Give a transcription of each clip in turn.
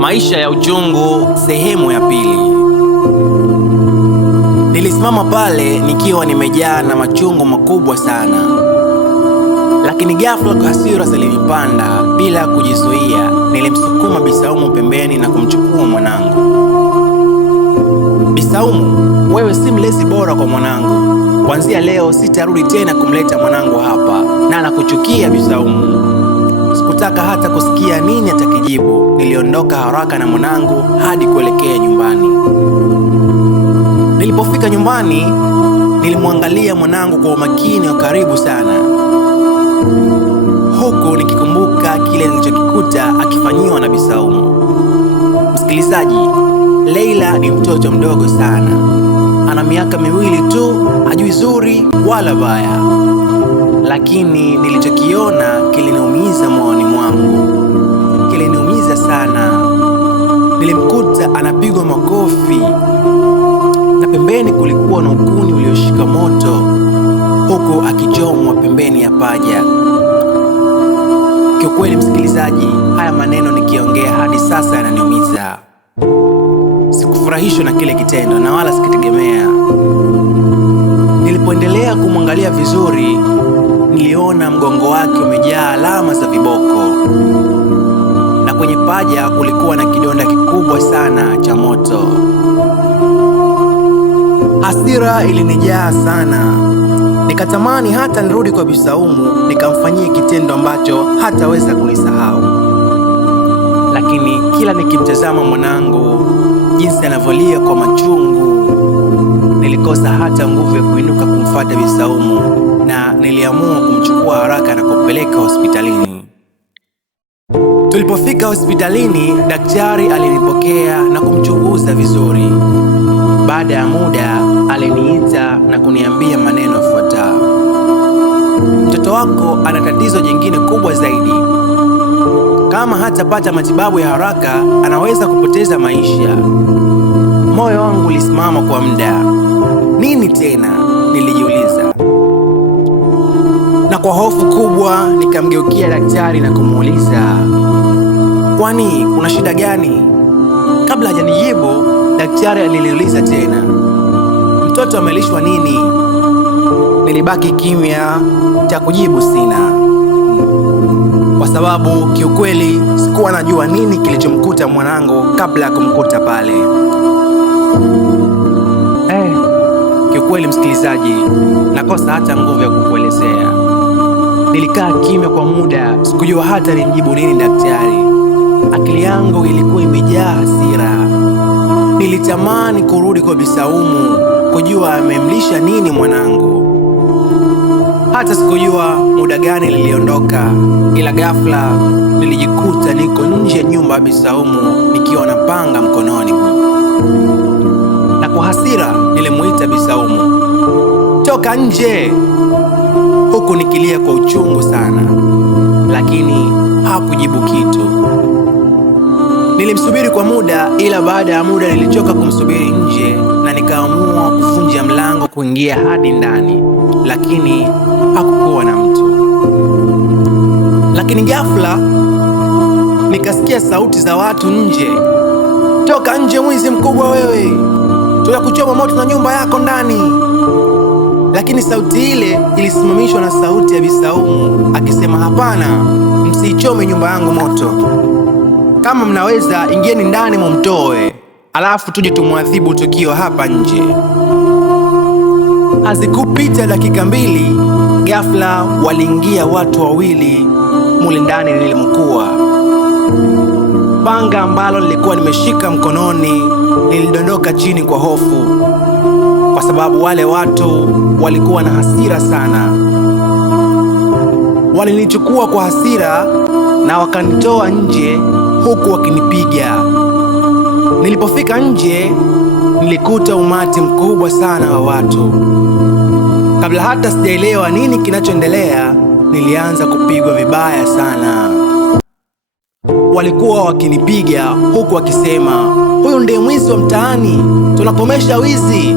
Maisha ya uchungu sehemu ya pili. Nilisimama pale nikiwa nimejaa na machungu makubwa sana, lakini ghafla hasira zilinipanda. Bila kujizuia, nilimsukuma Bisaumu pembeni na kumchukua mwanangu. Bisaumu, wewe si mlezi bora kwa mwanangu. Kuanzia leo sitarudi tena kumleta mwanangu hapa, na nakuchukia Bisaumu. Sikutaka hata kusikia nini atakijibu. Niliondoka haraka na mwanangu hadi kuelekea nyumbani. Nilipofika nyumbani, nilimwangalia mwanangu kwa umakini wa karibu sana, huku nikikumbuka kile nilichokikuta akifanyiwa na Bisaumu. Msikilizaji, Leila ni mtoto mdogo sana. Ana miaka 2 tu, hajui zuri wala baya. Lakini nilichokiona kiliniumiza moyoni mwangu. Kiliniumiza sana. Nilimkuta anapigwa makofi na pembeni kulikuwa na ukuni ulioshika moto, huku akichomwa pembeni ya paja. Kiukweli msikilizaji, haya maneno nikiongea hadi sasa yananiumiza. Sikufurahishwa na kile kitendo na wala sikitegemea. Nilipoendelea kumwangalia vizuri, niliona mgongo wake umejaa alama za viboko, na kwenye paja kulikuwa na kidonda kikubwa sana cha moto. Hasira ilinijaa sana. Nikatamani hata nirudi kwa Bisaumu nikamfanyie kitendo ambacho hataweza kunisahau. Lakini kila nikimtazama mwanangu jinsi anavyolia kwa machungu, nilikosa hata nguvu ya kuinuka kumfuata Bisaumu, na niliamua kumchukua haraka na kumpeleka hospitalini. Tulipofika hospitalini, daktari alinipokea na kumchunguza vizuri. Baada ya muda aliniita na kuniambia maneno yafuatayo: mtoto wako ana tatizo jingine kubwa zaidi. Kama hatapata matibabu ya haraka, anaweza kupoteza maisha. Moyo wangu ulisimama kwa muda. Nini tena? Nilijiuliza. Na kwa hofu kubwa nikamgeukia daktari na kumuuliza, kwani kuna shida gani? Kabla hajanijibu, daktari aliniuliza tena, mtoto amelishwa nini? Nilibaki kimya, cha kujibu sina, kwa sababu kiukweli sikuwa najua nini kilichomkuta mwanangu kabla ya kumkuta pale. Kiukweli msikilizaji, nakosa hata nguvu ya kukuelezea. Nilikaa kimya kwa muda, sikujua hata nimjibu nini daktari. Akili yangu ilikuwa imejaa hasira. Nilitamani kurudi kwa Bisaumu kujua amemlisha nini mwanangu. Hata sikujua muda gani niliondoka, ila ghafla nilijikuta niko nje ya nyumba ya Bisaumu nikiwa na panga mkononi. Na kwa hasira nilimuita Bisaumu, toka nje, huku nikilia kwa uchungu sana, lakini hakujibu kitu. Nilimsubiri kwa muda, ila baada ya muda nilichoka kumsubiri nje na nikaamua kuvunja mlango kuingia hadi ndani, lakini hakukuwa na mtu. Lakini ghafla nikasikia sauti za watu nje, toka nje mwizi mkubwa wewe, tunakuchoma moto na nyumba yako ndani. Lakini sauti ile ilisimamishwa na sauti ya Bisaumu akisema, hapana, msiichome nyumba yangu moto. Kama mnaweza, ingieni ndani mumtoe, alafu tuje tumwadhibu tukiwa hapa nje. Hazikupita dakika 2, ghafla waliingia watu 2 mule ndani nilimkuwa. Panga ambalo nilikuwa nimeshika mkononi nilidondoka chini kwa hofu, kwa sababu wale watu walikuwa na hasira sana. Walinichukua kwa hasira na wakanitoa nje huku wakinipiga. Nilipofika nje, nilikuta umati mkubwa sana wa watu. Kabla hata sijaelewa nini kinachoendelea, nilianza kupigwa vibaya sana. Walikuwa wakinipiga huku wakisema, huyu ndiye mwizi wa mtaani, tunakomesha wizi.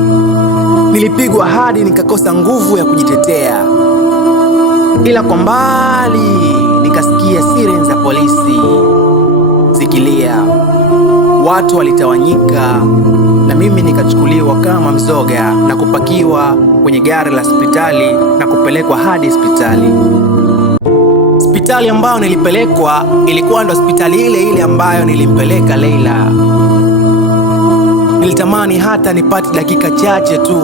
Nilipigwa hadi nikakosa nguvu ya kujitetea, ila kwa mbali nikasikia sireni za polisi zikilia. watu walitawanyika na mimi nikachukuliwa kama mzoga na kupakiwa kwenye gari la hospitali na kupelekwa hadi hospitali. Hospitali ambayo nilipelekwa ilikuwa ndo hospitali ile ile ambayo nilimpeleka Leila. Nilitamani hata nipate dakika chache tu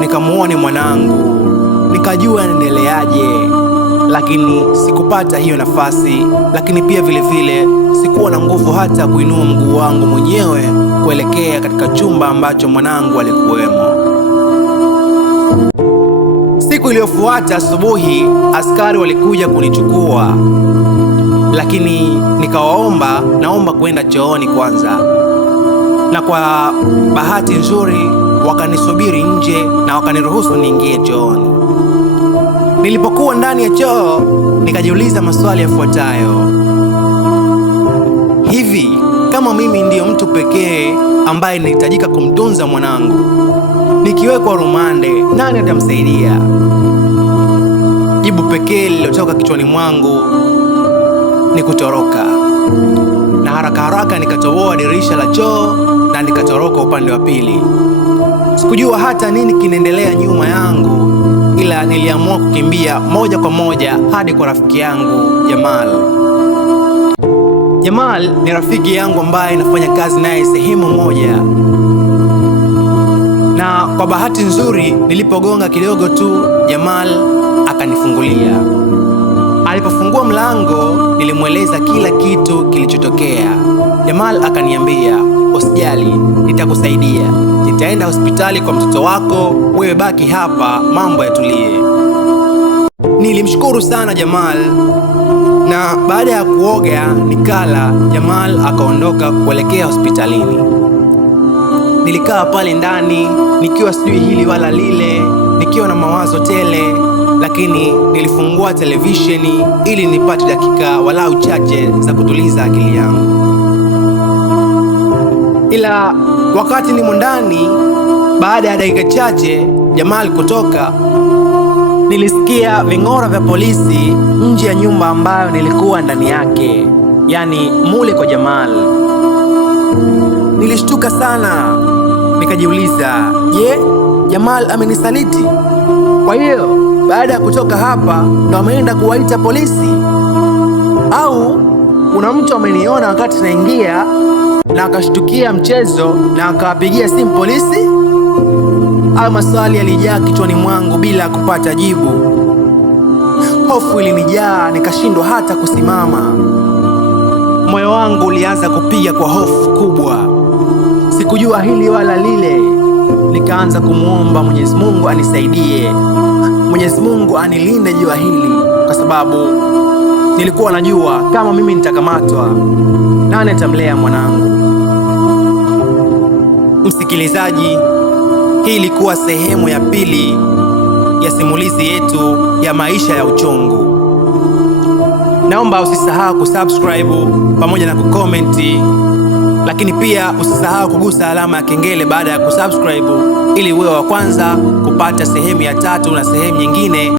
nikamuone mwanangu, nikajua anaendeleaje, lakini sikupata hiyo nafasi. Lakini pia vile sikuwa na nguvu hata kuinua mguu wangu mwenyewe kuelekea katika chumba ambacho mwanangu alikuwemo. Siku iliyofuata asubuhi, askari walikuja kunichukua, lakini naomba kwenda chooni kwanza, na kwa bahati nzuri wakanisubiri nje na wakaniruhusu niingie chooni. Nilipokuwa ndani ya choo nikajiuliza maswali yafuatayo: hivi kama mimi ndiyo mtu pekee ambaye ninahitajika kumtunza mwanangu, nikiwekwa rumande, nani atamsaidia? Jibu pekee lililotoka kichwani mwangu ni kutoroka, na haraka nikatoboa dirisha la choo na nikatoroka upande wa pili. Sikujua hata nini kinaendelea nyuma yangu, ila niliamua kukimbia moja kwa moja hadi kwa rafiki yangu Jamal. Jamal ni rafiki yangu ambaye nafanya kazi naye sehemu moja, na kwa bahati nzuri nilipogonga kidogo tu Jamal akanifungulia. Alipofungua mlango nilimweleza kila kitu kilichotokea. Jamal akaniambia, usijali, nitakusaidia, nitaenda hospitali kwa mtoto wako, wewe baki hapa, mambo yatulie. Nilimshukuru sana Jamal, na baada ya kuoga nikala, Jamal akaondoka kuelekea hospitalini. Nilikaa pale ndani nikiwa sijui hili wala lile, nikiwa na mawazo tele, lakini nilifungua televisheni ili nipate dakika walau chache za kutuliza akili yangu. Ila wakati nimo ndani, baada ya dakika chache Jamal kutoka, nilisikia ving'ora vya polisi nje ya nyumba ambayo nilikuwa ndani yake, yani mule kwa Jamal. Nilishtuka sana, nikajiuliza, je, Jamal amenisaliti? Kwa hiyo baada ya kutoka hapa ndo ameenda kuwaita polisi? Au kuna mtu ameniona wakati naingia na akashtukia mchezo na akawapigia simu polisi? Au maswali yalijaa kichwani mwangu bila kupata jibu. Hofu ilinijaa nikashindwa hata kusimama. Moyo wangu ulianza kupiga kwa hofu kubwa. Sikujua hili wala lile. Nikaanza kumuomba Mwenyezi Mungu anisaidie, Mwenyezi Mungu anilinde jua hili, kwa sababu nilikuwa najua kama mimi nitakamatwa, nani atamlea mwanangu? Msikilizaji, hii ilikuwa sehemu ya pili ya simulizi yetu ya maisha ya uchungu. Naomba usisahau kusubscribe pamoja na kukomenti, lakini pia usisahau kugusa alama ya kengele baada ya kusubscribe ili uwe wa kwanza kupata sehemu ya 3 na sehemu nyingine